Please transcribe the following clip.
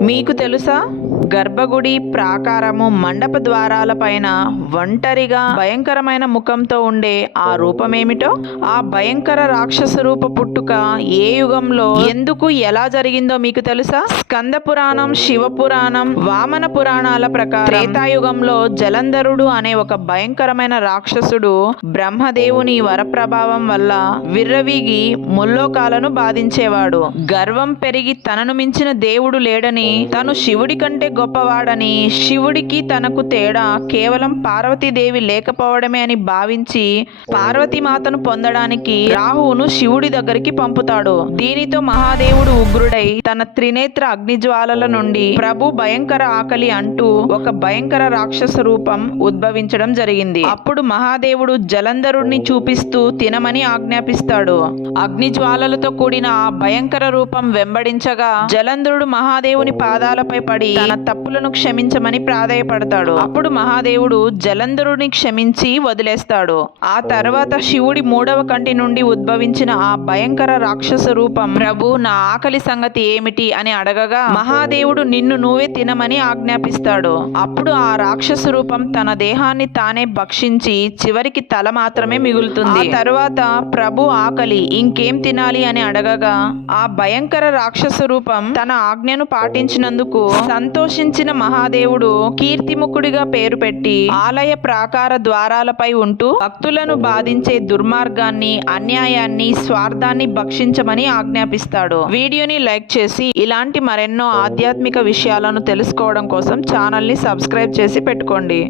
మీకు తెలుసా? గర్భగుడి ప్రాకారము మండప ద్వారాల పైన ఒంటరిగా భయంకరమైన ముఖంతో ఉండే ఆ రూపమేమిటో? ఆ భయంకర రాక్షస రూప పుట్టుక ఏ యుగంలో ఎందుకు ఎలా జరిగిందో మీకు తెలుసా? స్కంద పురాణం శివ పురాణం వామన పురాణాల ప్రకారం త్రేతాయుగంలో జలంధరుడు అనే ఒక భయంకరమైన రాక్షసుడు బ్రహ్మదేవుని వరప్రభావం వల్ల విర్రవీగి ముల్లోకాలను బాధించేవాడు. గర్వం పెరిగి తనను మించిన దేవుడు లేడని తను శివుడి కంటే గొప్పవాడని శివుడికి తనకు తేడా కేవలం పార్వతీదేవి లేకపోవడమే అని భావించి పార్వతీమాతను పొందడానికి రాహువును శివుడి దగ్గరికి పంపుతాడు. దీనితో మహాదేవుడు ఉగ్రుడై తన త్రినేత్ర అగ్నిజ్వాలల నుండి ప్రభు భయంకర ఆకలి అంటూ ఒక భయంకర రాక్షస రూపం ఉద్భవించడం జరిగింది. అప్పుడు మహాదేవుడు జలంధరుడిని చూపిస్తూ తినమని ఆజ్ఞాపిస్తాడు. అగ్ని జ్వాలలతో కూడిన ఆ భయంకర రూపం వెంబడించగా జలంధరుడు మహాదేవుని పాదాలపై పడి తన తప్పులను క్షమించమని ప్రాధాయపడతాడు. అప్పుడు మహాదేవుడు జలంధరుని క్షమించి వదిలేస్తాడు. ఆ తర్వాత శివుడి మూడవ కంటి నుండి ఉద్భవించిన ఆ భయంకర రాక్షస రూపం ప్రభు నా ఆకలి సంగతి ఏమిటి? అని అడగగా మహాదేవుడు నిన్ను నువ్వే తినమని ఆజ్ఞాపిస్తాడు. అప్పుడు ఆ రాక్షస రూపం తన దేహాన్ని తానే భక్షించి చివరికి తల మాత్రమే మిగులుతుంది. ఆ తర్వాత ప్రభు ఆకలి ఇంకేం తినాలి? అని అడగగా ఆ భయంకర రాక్షస రూపం తన ఆజ్ఞను పాటించినందుకు సంతోషించిన మహాదేవుడు కీర్తిముఖుడిగా పేరు పెట్టి ఆలయ ప్రాకార ద్వారాలపై ఉంటూ భక్తులను బాధించే దుర్మార్గాన్ని అన్యాయాన్ని స్వార్థాన్ని భక్షించమని ఆజ్ఞాపిస్తాడు. వీడియోని లైక్ చేసి ఇలాంటి మరెన్నో ఆధ్యాత్మిక విషయాలను తెలుసుకోవడం కోసం ఛానల్ని సబ్స్క్రైబ్ చేసి పెట్టుకోండి.